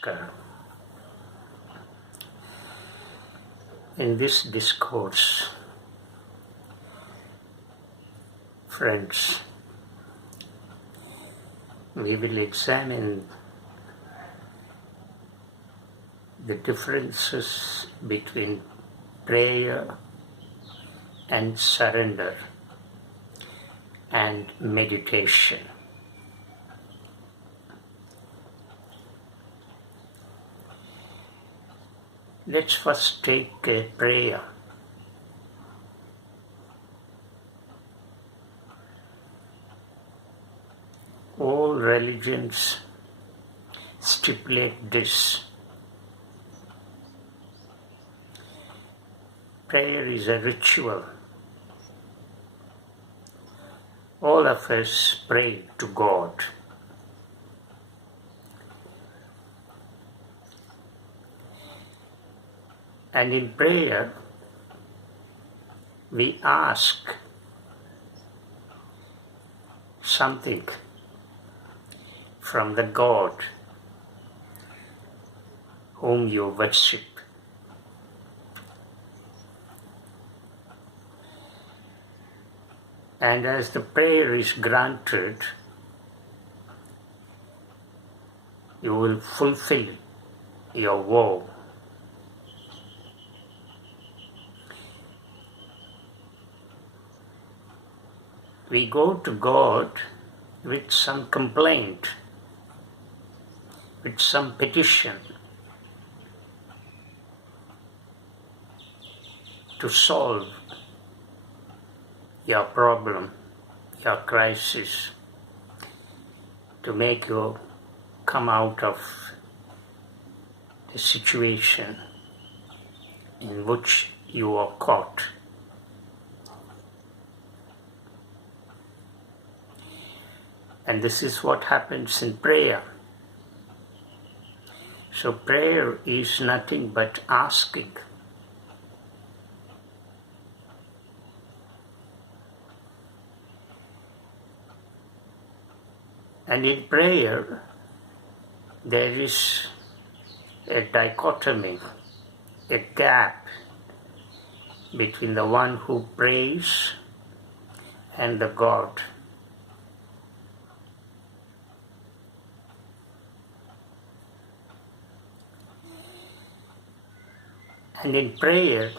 Namaskar. In this discourse, friends, we will examine the differences between prayer and surrender and meditation. Let's first take a prayer. All religions stipulate this. Prayer is a ritual. All of us pray to God. And in prayer, we ask something from the God whom you worship. And as the prayer is granted, you will fulfill your vow. We go to God with some complaint, with some petition to solve your problem, your crisis, to make you come out of the situation in which you are caught. And this is what happens in prayer. So prayer is nothing but asking. And in prayer, there is a dichotomy, a gap between the one who prays and the God. And in prayer,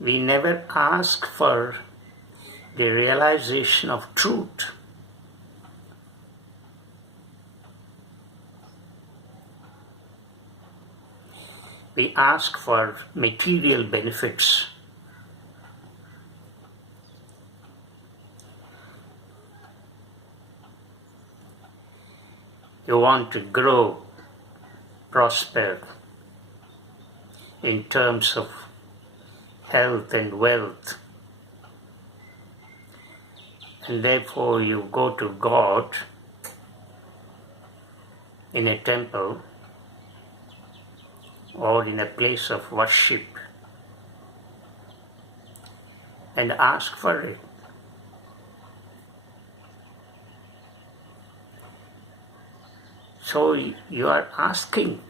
we never ask for the realization of truth. We ask for material benefits. You want to grow, prosper in terms of health and wealth. And therefore you go to God in a temple or in a place of worship and ask for it. So you are asking.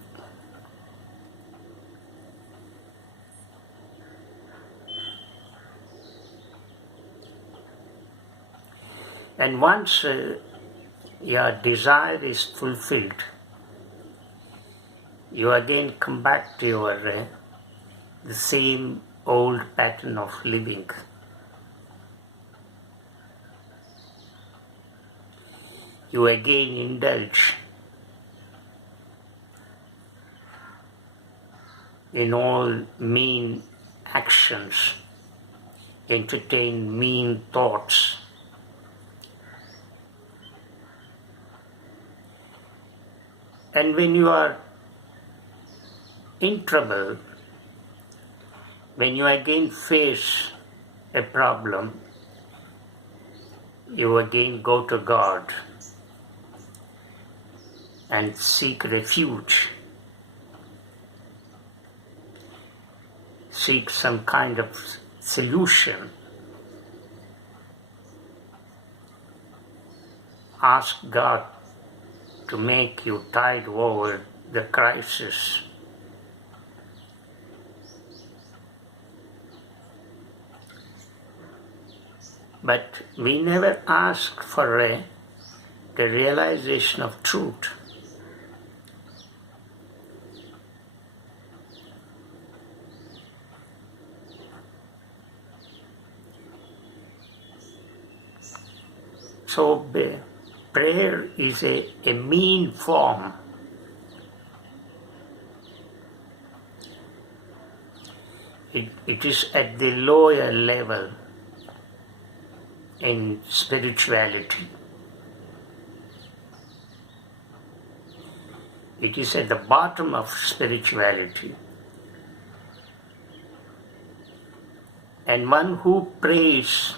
And once your desire is fulfilled, you again come back to your the same old pattern of living. You again indulge in all mean actions, entertain mean thoughts. And when you are in trouble, when you again face a problem, you again go to God and seek refuge, seek some kind of solution. Ask God to make you tide over the crisis. But we never ask for the realization of truth. So prayer is a mean form. It is at the lower level in spirituality. It is at the bottom of spirituality. And one who prays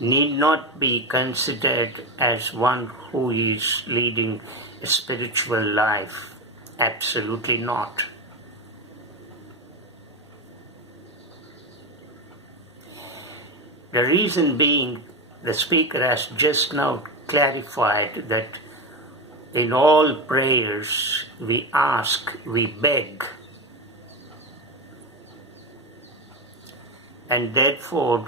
need not be considered as one who is leading a spiritual life. Absolutely not. The reason being, the speaker has just now clarified that in all prayers we ask, we beg. And therefore,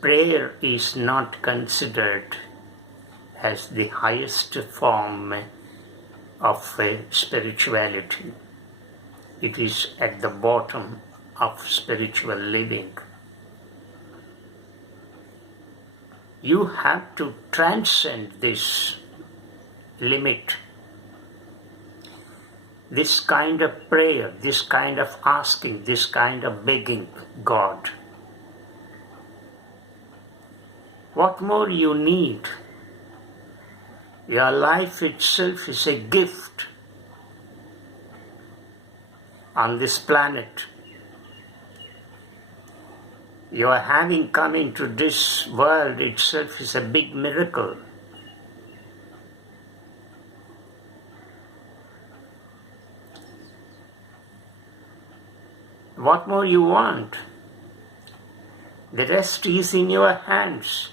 prayer is not considered as the highest form of spirituality. It is at the bottom of spiritual living. You have to transcend this limit. This kind of prayer, this kind of asking, this kind of begging God. What more you need? Your life itself is a gift on this planet. Your having come into this world itself is a big miracle. What more you want? The rest is in your hands.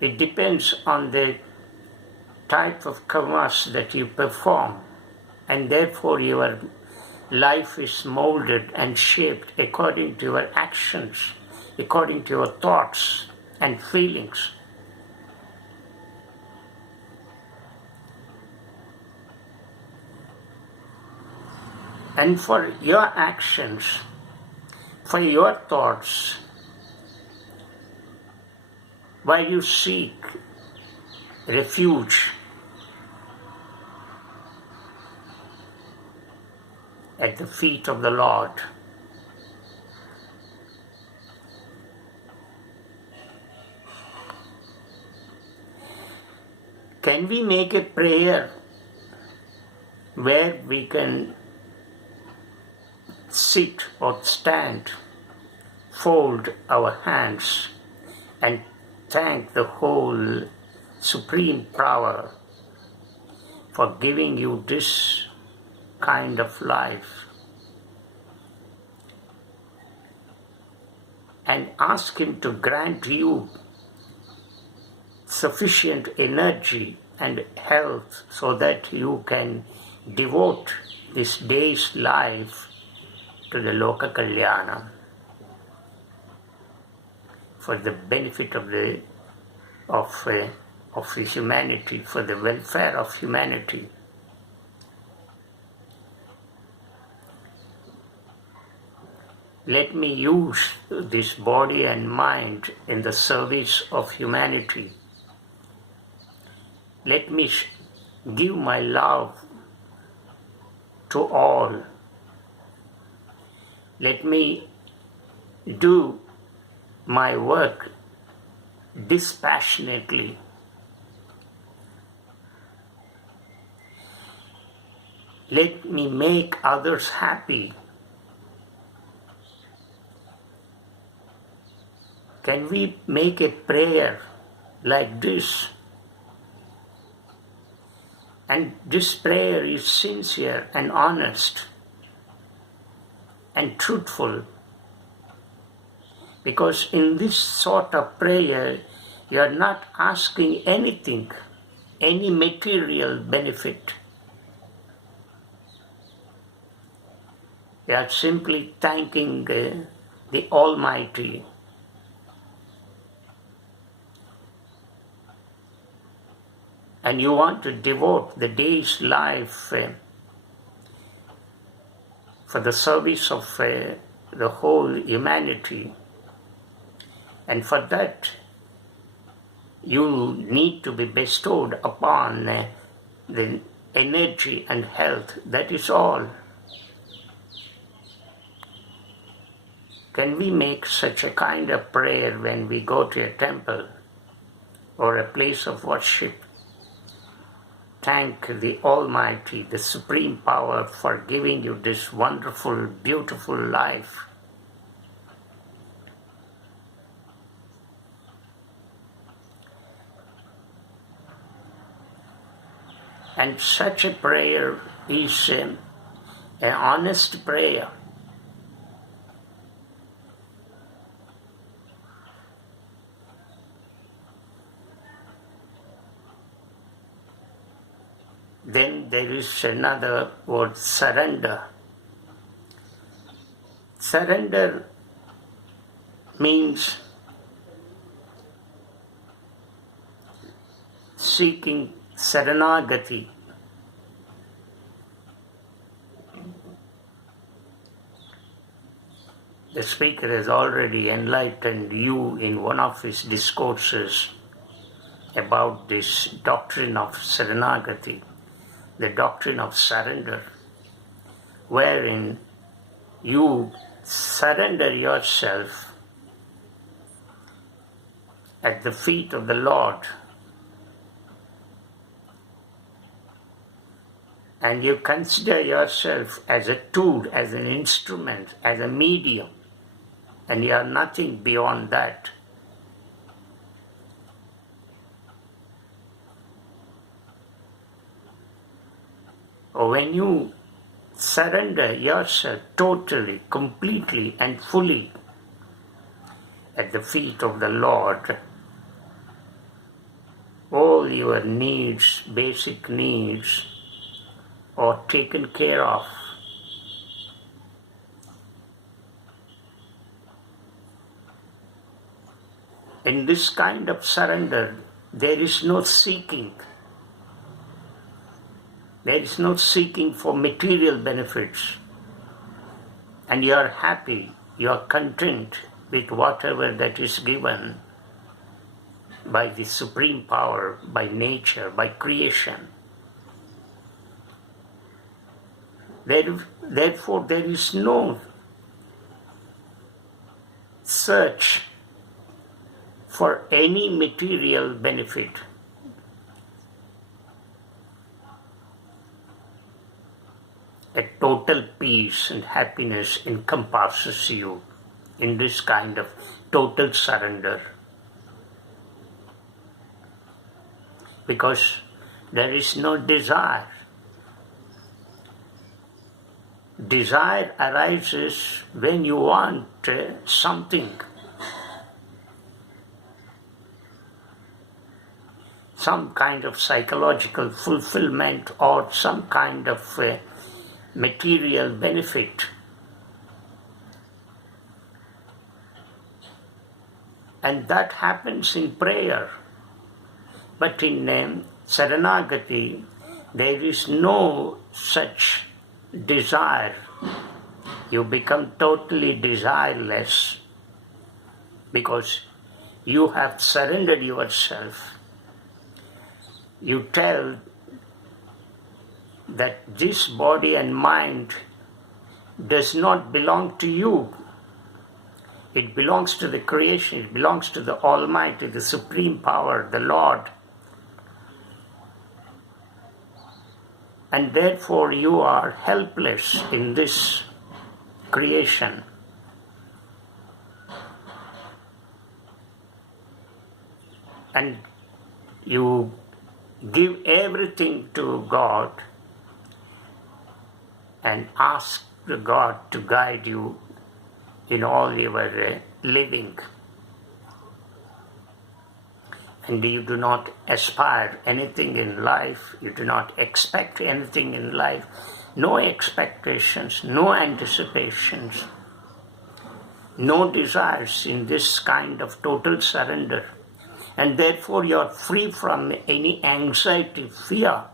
It depends on the type of karmas that you perform, and therefore your life is molded and shaped according to your actions, according to your thoughts and feelings. And for your actions, for your thoughts, while you seek refuge at the feet of the Lord, can we make a prayer where we can sit or stand, fold our hands and thank the whole Supreme Power for giving you this kind of life, and ask Him to grant you sufficient energy and health so that you can devote this day's life to the Loka Kalyana for the benefit of the humanity, for the welfare of humanity. Let me use this body and mind in the service of humanity. Let me give my love to all. Let me do my work dispassionately. Let me make others happy. Can we make a prayer like this? And this prayer is sincere and honest and truthful, because in this sort of prayer You are not asking anything, any material benefit. You are simply thanking the Almighty. And you want to devote the day's life for the service of the whole humanity. And for that, you need to be bestowed upon the energy and health. That is all. Can we make such a kind of prayer when we go to a temple or a place of worship? Thank the Almighty, the Supreme Power, for giving you this wonderful, beautiful life. And such a prayer is an honest prayer. Then there is another word, surrender. Surrender means seeking Saranagati. The speaker has already enlightened you in one of his discourses about this doctrine of Saranagati, the doctrine of surrender, wherein you surrender yourself at the feet of the Lord, and you consider yourself as a tool, as an instrument, as a medium, and you are nothing beyond that. When you surrender yourself totally, completely and fully at the feet of the Lord, all your needs, basic needs, are taken care of. In this kind of surrender, there is no seeking. There is no seeking for material benefits. And you are happy, you are content with whatever that is given by the Supreme Power, by nature, by creation. Therefore, there is no search for any material benefit. A total peace and happiness encompasses you in this kind of total surrender. Because there is no desire. Desire arises when you want something. Some kind of psychological fulfillment or some kind of material benefit. And that happens in prayer. But in Saranagati, there is no such desire. You become totally desireless because you have surrendered yourself. You tell that this body and mind does not belong to you. It belongs to the creation, it belongs to the Almighty, the Supreme Power, the Lord. And therefore you are helpless in this creation. And you give everything to God and ask God to guide you in all your living. and you do not aspire anything in life, you do not expect anything in life, no expectations, no anticipations, no desires in this kind of total surrender. And therefore you are free from any anxiety, fear.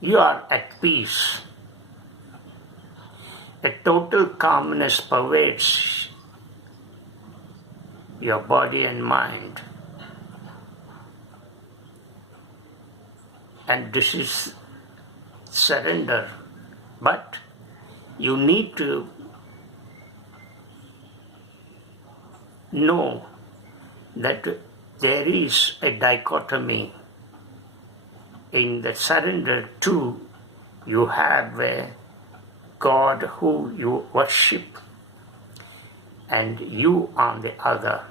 You are at peace. A total calmness pervades your body and mind. And this is surrender. But you need to know that there is a dichotomy. In the surrender too, you have a God who you worship, and you on the other.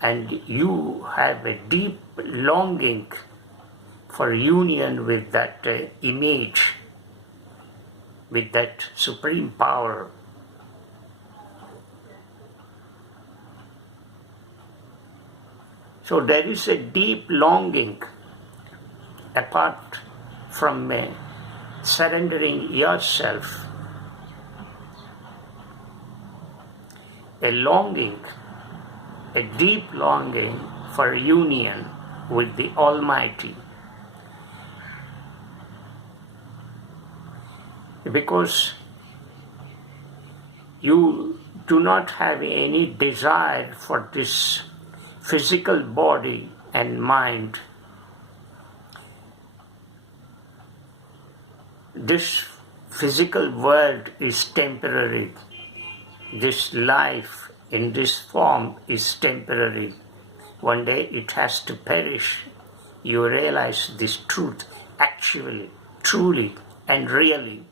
And you have a deep longing for union with that image, with that supreme power. So there is a deep longing apart from surrendering yourself, a longing, a deep longing for union with the Almighty. Because you do not have any desire for this physical body and mind. This physical world is temporary. This life in this form is temporary. One day it has to perish. You realize this truth actually, truly, and really.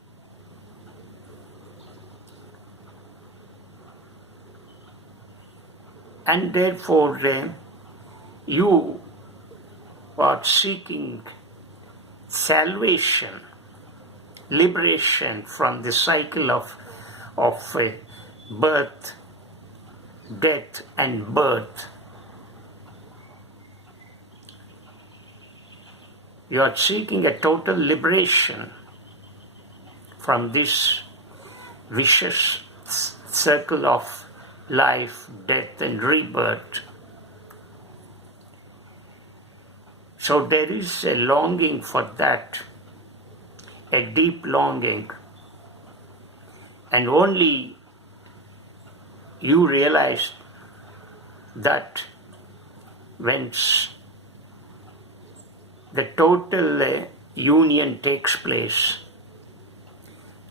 And therefore you are seeking salvation, liberation from the cycle of birth, death, and birth. You are seeking a total liberation from this vicious circle of life, death, and rebirth. So there is a longing for that, a deep longing, and only you realize that when the total union takes place,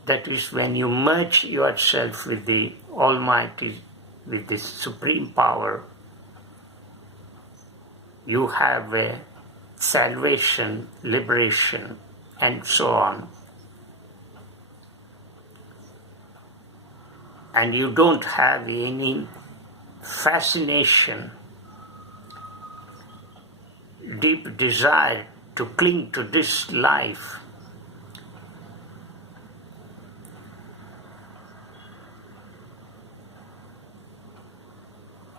that is when you merge yourself with the Almighty, with this supreme power, you have a salvation, liberation, and so on. And you don't have any fascination, deep desire to cling to this life.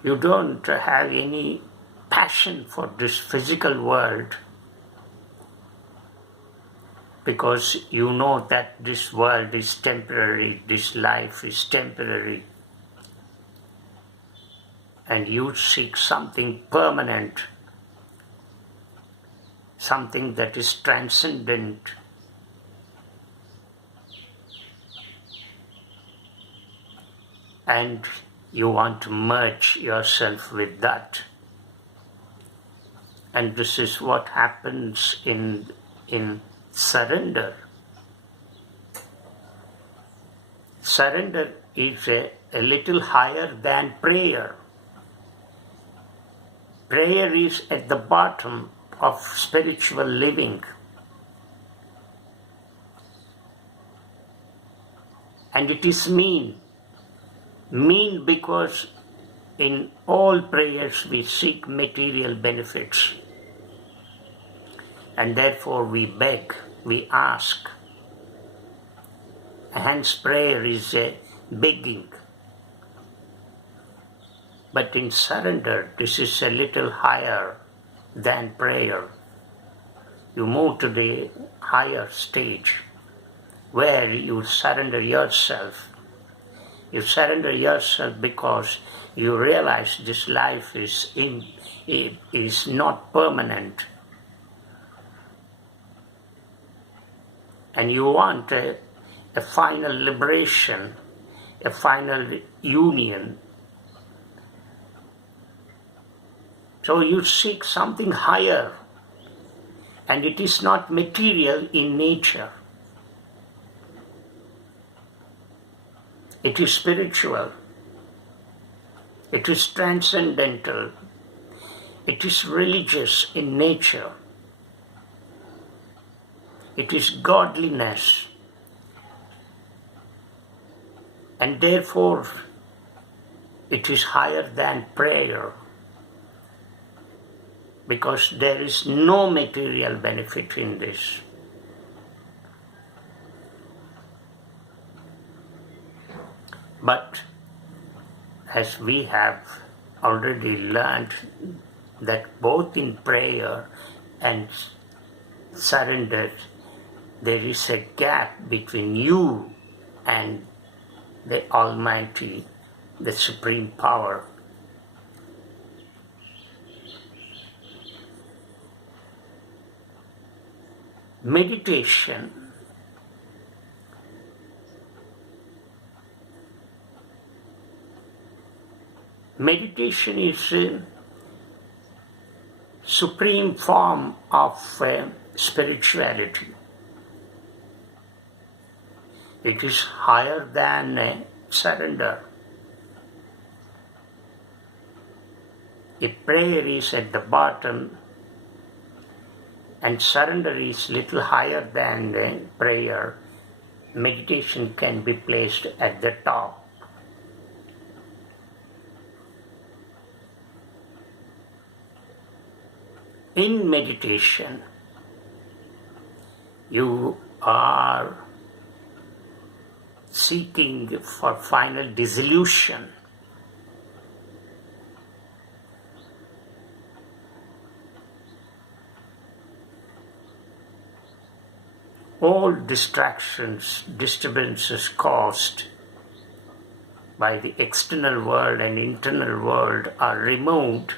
You don't have any passion for this physical world, because you know that this world is temporary, this life is temporary, and you seek something permanent, something that is transcendent. And you want to merge yourself with that. And this is what happens in surrender. Surrender is a little higher than prayer. Prayer is at the bottom of spiritual living. And it is mean. Mean because in all prayers we seek material benefits. And therefore we beg, we ask. Hence prayer is a begging. But in surrender, this is a little higher than prayer. You move to the higher stage where you surrender yourself. You surrender yourself because you realize this life is not permanent. And you want a final liberation, a final union. So you seek something higher, and it is not material in nature. It is spiritual. It is transcendental. It is religious in nature. It is godliness. And therefore, it is higher than prayer, because there is no material benefit in this. But as we have already learned that both in prayer and surrender, there is a gap between you and the Almighty, the Supreme Power. Meditation is a supreme form of spirituality. It is higher than surrender. If prayer is at the bottom and surrender is little higher than the prayer, meditation can be placed at the top. In meditation, you are seeking for final dissolution. All distractions, disturbances caused by the external world and internal world are removed,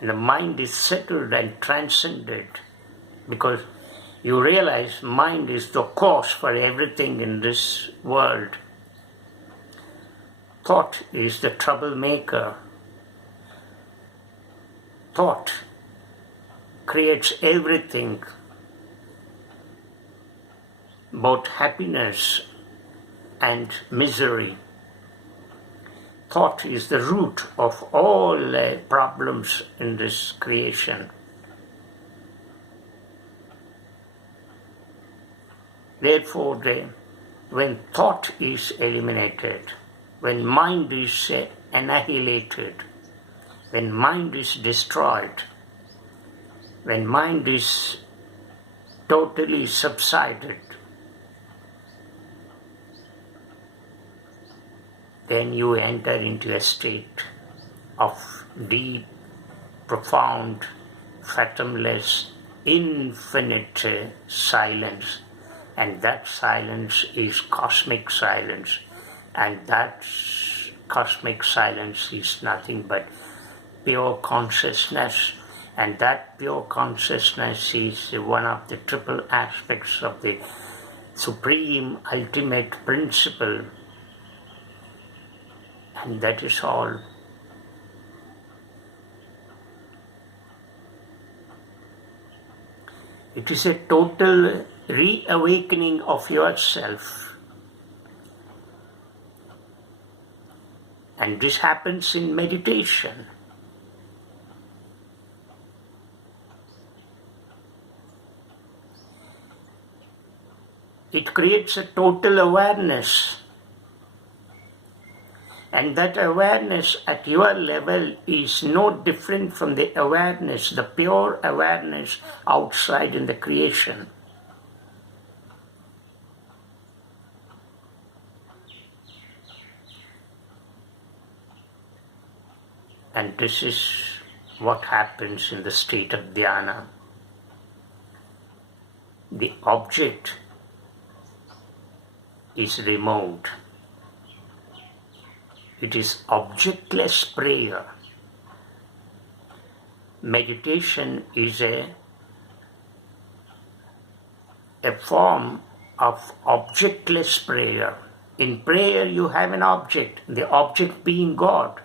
and the mind is settled and transcended, because you realize mind is the cause for everything in this world. Thought is the troublemaker. Thought creates everything, both happiness and misery. Thought is the root of all problems in this creation. Therefore, when thought is eliminated, when mind is annihilated, when mind is destroyed, when mind is totally subsided, then you enter into a state of deep, profound, fathomless, infinite silence. And that silence is cosmic silence. And that cosmic silence is nothing but pure consciousness. And that pure consciousness is one of the triple aspects of the supreme ultimate principle. And that is all. It is a total reawakening of yourself. And this happens in meditation. It creates a total awareness. And that awareness at your level is no different from the awareness, the pure awareness outside in the creation. And this is what happens in the state of Dhyana. The object is removed. It is objectless prayer. Meditation is a form of objectless prayer. In prayer you have an object, the object being God.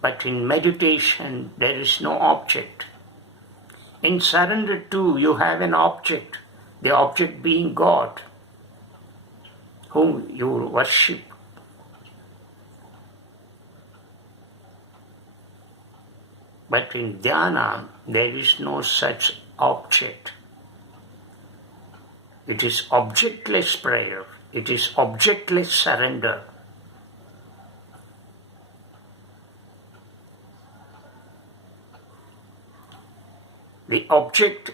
But in meditation there is no object. In surrender too you have an object, the object being God, whom you worship. But in Dhyana there is no such object. It is objectless prayer. It is objectless surrender. The object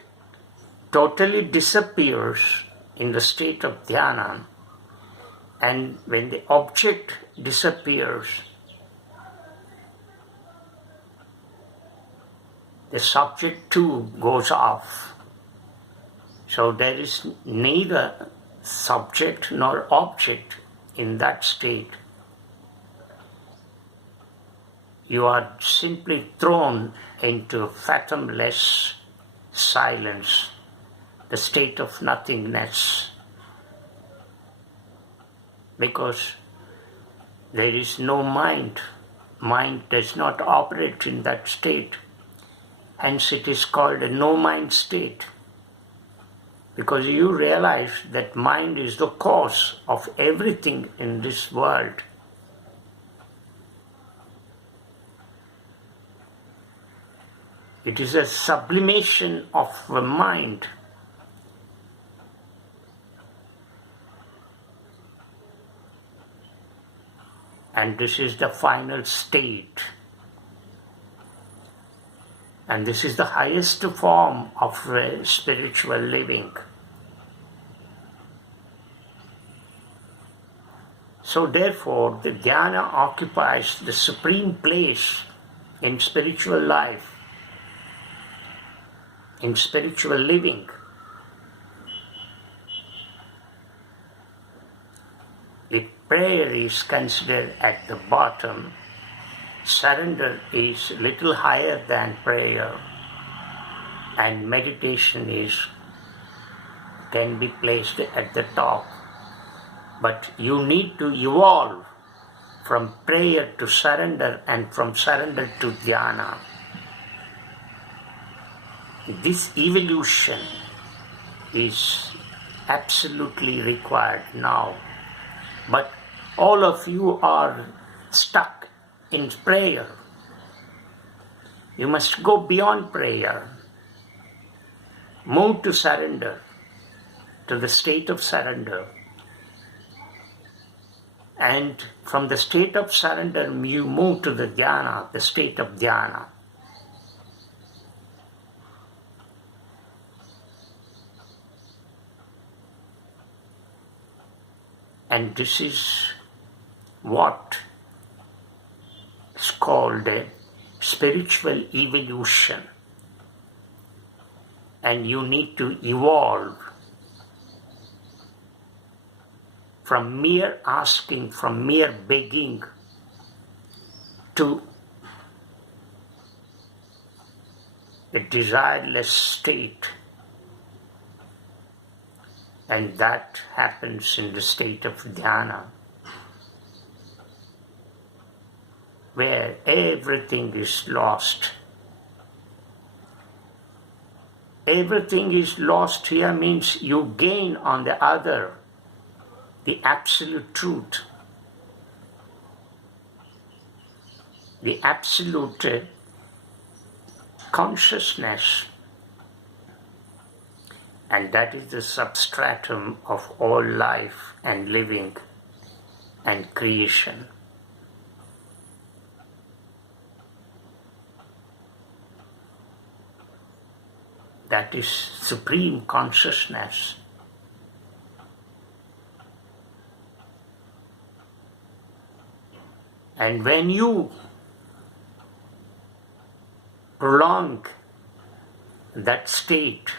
totally disappears in the state of Dhyana, and when the object disappears, the subject too goes off. So there is neither subject nor object in that state. You are simply thrown into fathomless silence, the state of nothingness, because there is no mind. Mind does not operate in that state. Hence it is called a no-mind state, because you realize that mind is the cause of everything in this world. It is a sublimation of the mind. And this is the final state. And this is the highest form of spiritual living. So therefore, the Dhyana occupies the supreme place in spiritual life, in spiritual living. If prayer is considered at the bottom, surrender is little higher than prayer, and meditation can be placed at the top. But you need to evolve from prayer to surrender and from surrender to Dhyana. This evolution is absolutely required now. But all of you are stuck in prayer. You must go beyond prayer. Move to surrender, to the state of surrender. And from the state of surrender, you move to the Dhyana, the state of Dhyana. And this is what is called a spiritual evolution. And you need to evolve from mere asking, from mere begging, to a desireless state. And that happens in the state of Dhyana, where everything is lost. Everything is lost here means you gain on the other, the absolute truth, the absolute consciousness. And that is the substratum of all life and living and creation. That is supreme consciousness. And when you prolong that state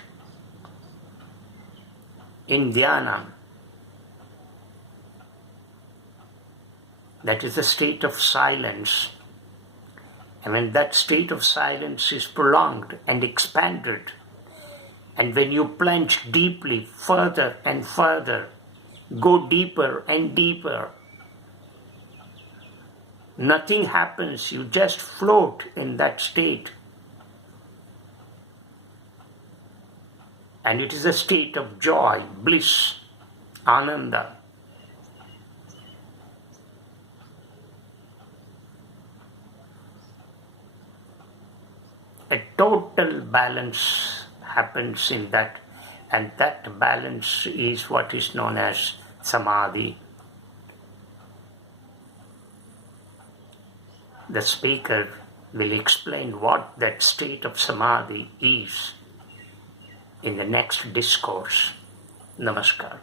in dhyana, that is a state of silence. And when that state of silence is prolonged and expanded, and when you plunge deeply, further and further, go deeper and deeper, nothing happens, you just float in that state. And it is a state of joy, bliss, ananda. A total balance happens in that, and that balance is what is known as samadhi. The speaker will explain what that state of samadhi is in the next discourse. Namaskar.